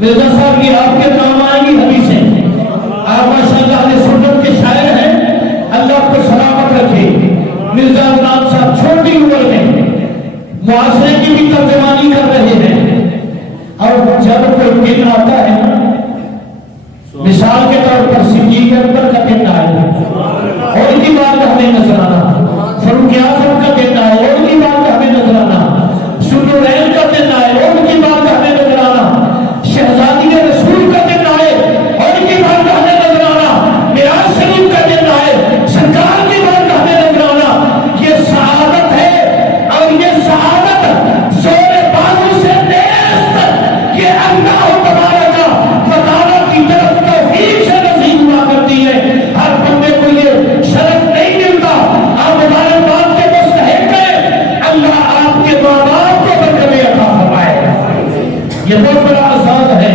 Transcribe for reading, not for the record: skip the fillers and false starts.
مرزا صاحب کی آپ کے کام آئیں گی حدیثیں. آپ ماشاءاللہ اہل سنت کے شاعر ہیں، اللہ کو سلامت رکھے. مرزا غلام صاحب چھوٹی عمر میں معاشرے کی بھی ترجمانی کر رہے ہیں. اور جب کوئی دن آتا ہے نا، مثال کے طور پر صدیق اکبر کا دن آئے اور ان کی بات ہمیں نظر آنا، فاروق اعظم کا دن آئے اور ان کی بات ہمیں نظر آنا، ذوالنورین کا دن آئے اور ان کی بات ہمیں نظر آنا، شہزادی رسول کا دن آئے اور ان کی بات ہمیں نظر آنا، معراج شریف کا دن آئے سرکار کی بات ہمیں نظر آنا. یہ سعادت ہے اور یہ سعادت زور بازو سے نیست یہ اللہ تبارک و تعالیٰ کی طرف توفیق سے نصیب ہوا کرتی ہے. ہر بندے کو یہ شرف نہیں ملتا. آپ مبارکباد کے مستحق ہیں. اللہ آپ کے ماں باپ کو برکتیں عطا فرمائے. یہ بہت بڑا اعزاز ہے.